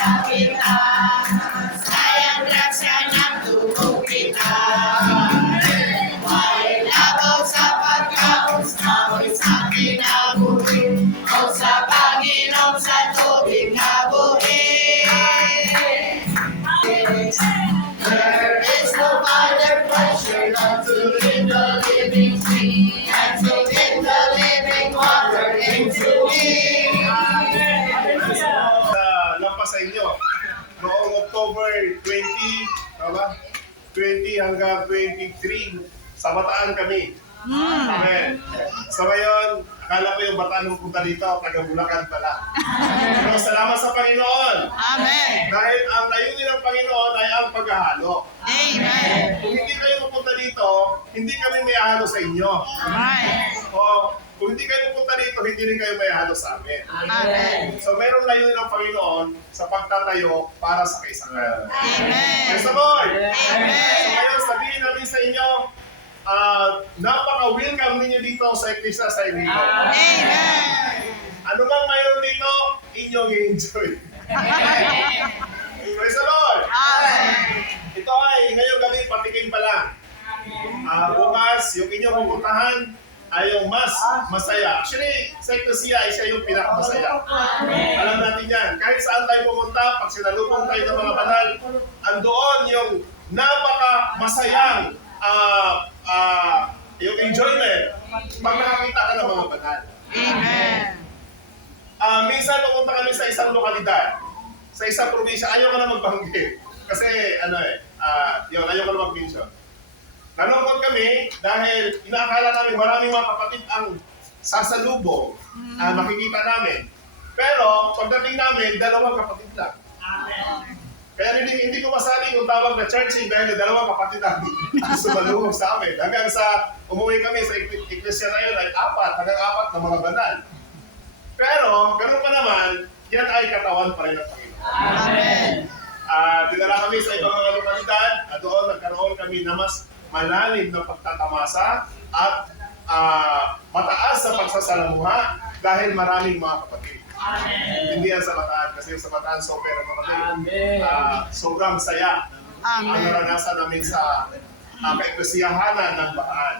sa kita, sayang grasya ng dugo kita. May labaw sa pagkausnaw sa kinabuhi, o sa Panginoon sa tubig na buhi. There is no other pleasure than to live the living tree, and to get the living water into me. Lampas sa inyo. Noong October 20, tama? 20 hanggang 23, sa Bataan kami. Amen. So ngayon, akala ko yung Bataan ng punta dito, taga Bulacan pala. Pero salamat sa Panginoon. Amen. Dahil ang layunin ng Panginoon ay ang paghahalo. Amen. Kung hindi kayo pupunta dito, hindi kami may halo sa inyo. Amen. O kung hindi kayo pupunta dito, hindi rin kayo may halo sa amin. Amen. So mayroong layunin ng Panginoon sa pagtatayo para sa kaisangan. Amen. Praise the Lord! Amen. So ngayon, sabihin namin sa inyo, napaka-welcome ninyo dito sa Iglesia sa Enrico. Amen. Ano mang mayroon dito, inyong i-enjoy. Praise the Lord! Amen. Ito ay ngayong gabi patikim pa lang. Bukas, yung inyong pupuntahan ay yung mas masaya. Actually, sa Iglesia ay siya yung pinakamasaya. Alam natin yan. Kahit saan tayo pumunta, pag sinalubong tayo ng mga banal, andoon yung napaka-masayang yung enjoyment pag nakakita ka ng mga banal. Amen. Minsan pumunta kami sa isang lokalidad, sa isang probinsya, ayaw ka na magbanggit. Kasi ayaw ka na mag-mention. Nanonood kami dahil inaakala namin maraming mga kapatid ang sasalubong, makikita namin. Pero pagdating namin, dalawang kapatid lang. Kaya hindi ko masabi kung tawag na churching dahil dalawang kapatid ang sumalubong sa amin. Hanggang sa umuwi kami sa iglesia na yun ay hanggang apat na mga banal. Pero, ganun pa naman, yan ay katawan pa rin ng Panginoon. Amen. Dinala kami sa ibang mga lokalidad at doon nagkaroon kami na mas malalim na pagtatamasa at mataas sa pagsasalamuha dahil maraming mga kapatid. Hindi yan sa Bataan kasi yung sa Bataan sobrang kapatid. Sobrang saya ang Amen. naranasan namin sa kaeklesiyahanan ng Bataan.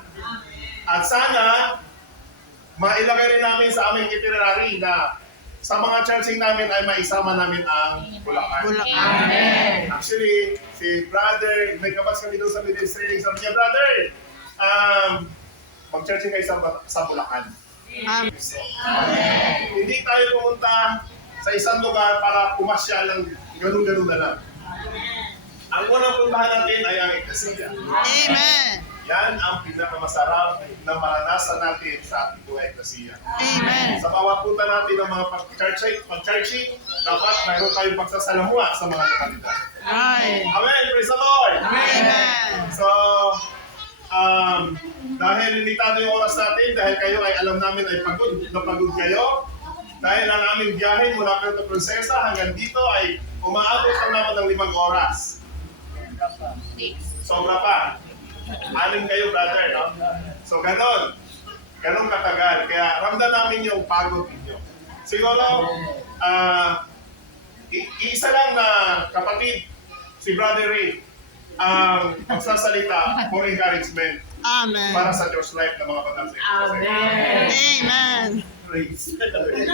At sana mailagay rin namin sa aming itinerary na sa mga churching namin ay maisama namin ang Bulacan. Amen. Actually, si brother, may kabats kami doon sa ministry, sabi niya, brother, mag-churching kayo sa Bulacan. Amen. So, hindi tayo pumunta sa isang lugar para pumasya lang, ganun-ganun na lang. Ang unang puntahan natin ay ang Iglesia. Amen. Yan ang pinakamasarap na maranasan natin sa ating buhay Iglesia. Amen. Sa bawat punta natin ng mga pag-churching, dapat mayroon tayong pagsasalamuha sa mga lokalidad. Amen. Amen! Praise the Lord! Amen. So, dahil limitado yung oras natin, dahil kayo ay alam namin ay pagod kayo, dahil ang aming biyahe mula Puerto Princesa hanggang dito ay umaabot ang naman ng 5 oras. Sobra pa. 6 kayo, brother, no? So, ganon katagal. Kaya ramdam namin yung pagod ninyo. Siguro, isa lang na kapatid, si Brother Ray, ang magsasalita for encouragement Amen. para sa Church Life ng mga banal sa Iglesia. Amen. Praise the Lord.